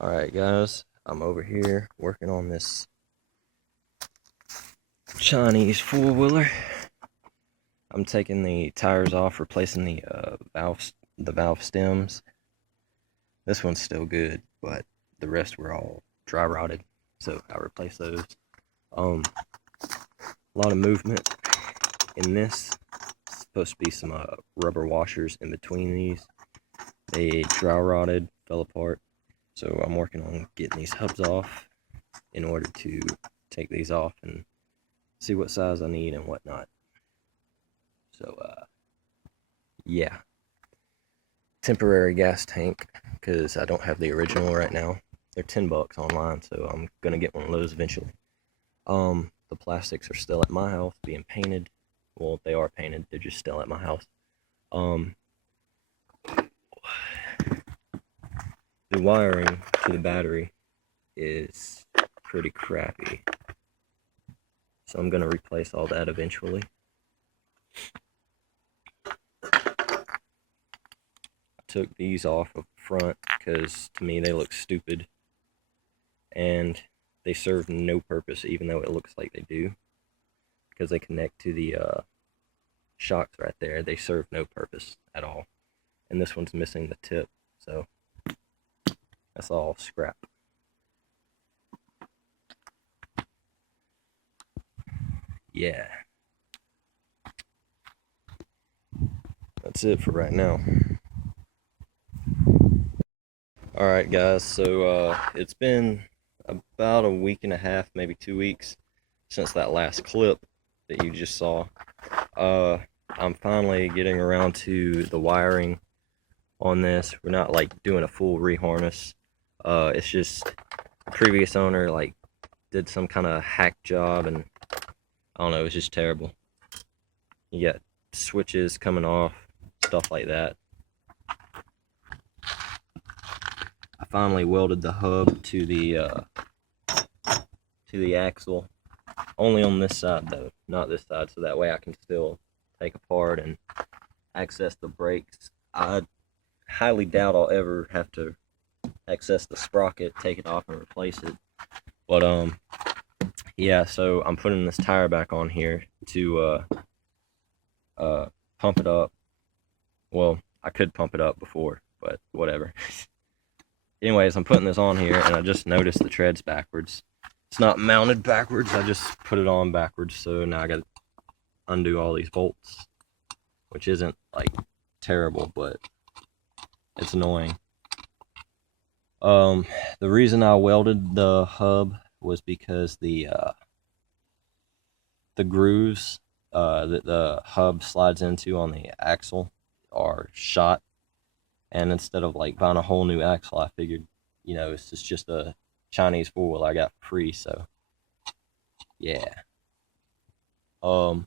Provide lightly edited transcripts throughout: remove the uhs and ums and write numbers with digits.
Alright guys, I'm over here working on this Chinese four-wheeler. I'm taking the tires off, replacing the valve stems. This one's still good, but the rest were all dry rotted, so I replaced those. A lot of movement in this. It's supposed to be some rubber washers in between these. They dry rotted, fell apart, so I'm working on getting these hubs off in order to take these off and see what size I need and whatnot. So, yeah. Temporary gas tank, because I don't have the original right now. They're $10 online, so I'm gonna get one of those eventually. The plastics are still at my house being painted. Well, they are painted, they're just still at my house. The wiring to the battery is pretty crappy, so I'm gonna replace all that eventually. Took these off of front because to me they look stupid and they serve no purpose, even though it looks like they do, because they connect to the shocks right there. They serve no purpose at all, and this one's missing the tip, so that's all scrap. Yeah, that's it for right now. Alright guys, so it's been about a week and a half, maybe 2 weeks since that last clip that you just saw. I'm finally getting around to the wiring on this. We're not like doing a full reharness. It's just the previous owner like did some kind of hack job, and I don't know, it was just terrible. You got switches coming off, stuff like that. I finally welded the hub to the axle, only on this side though, not this side, so that way I can still take apart and access the brakes. I highly doubt I'll ever have to access the sprocket, take it off and replace it. But yeah, so I'm putting this tire back on here to pump it up. Well, I could pump it up before, but whatever. Anyways, I'm putting this on here, and I just noticed the tread's backwards. It's not mounted backwards, I just put it on backwards, so now I gotta undo all these bolts, which isn't, like, terrible, but it's annoying. The reason I welded the hub was because the grooves that the hub slides into on the axle are shot, and instead of like buying a whole new axle, I figured, it's just a Chinese four-wheel I got for free, so yeah. Going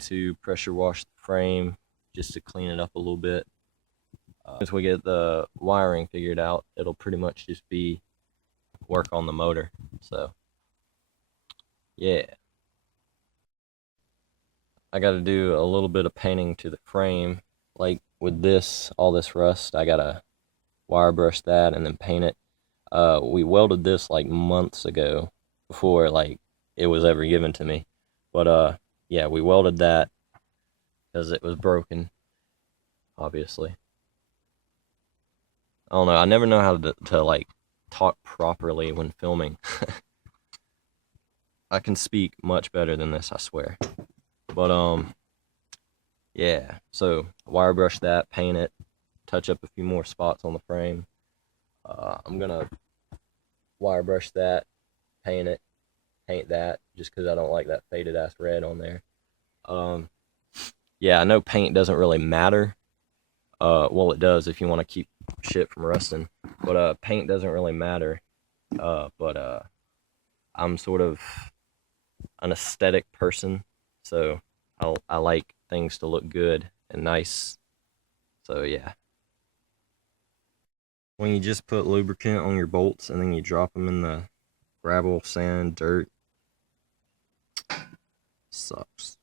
to pressure wash the frame just to clean it up a little bit. Once we get the wiring figured out, it'll pretty much just be work on the motor, so yeah. I got to do a little bit of painting to the frame. Like with all this rust, I got to wire brush that and then paint it. We welded this like months ago before like it was ever given to me. But yeah, we welded that because it was broken, obviously. I don't know, I never know how to like talk properly when filming. I can speak much better than this, I swear. But yeah, so wire brush that, paint it, touch up a few more spots on the frame. I'm gonna wire brush that, paint that, just because I don't like that faded ass red on there. Yeah, I know paint doesn't really matter. Well, it does if you want to keep shit from rusting, but paint doesn't really matter. But I'm sort of an aesthetic person, so I like things to look good and nice. So yeah. When you just put lubricant on your bolts and then you drop them in the gravel, sand, dirt, sucks.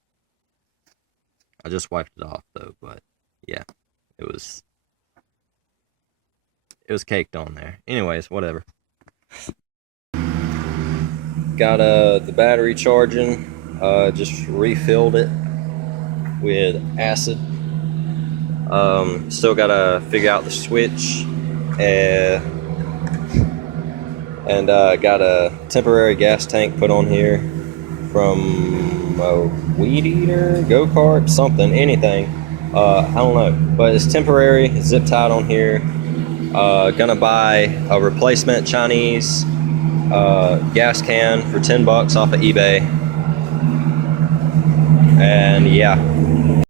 I just wiped it off though, but yeah, it it was caked on there. Anyways, whatever. Got the battery charging. Just refilled it with acid. Still gotta figure out the switch, and got a temporary gas tank put on here from a weed eater, go-kart, something, anything. I don't know, but it's temporary. It's zip tied on here. Gonna buy a replacement Chinese gas can for $10 off of eBay. And yeah,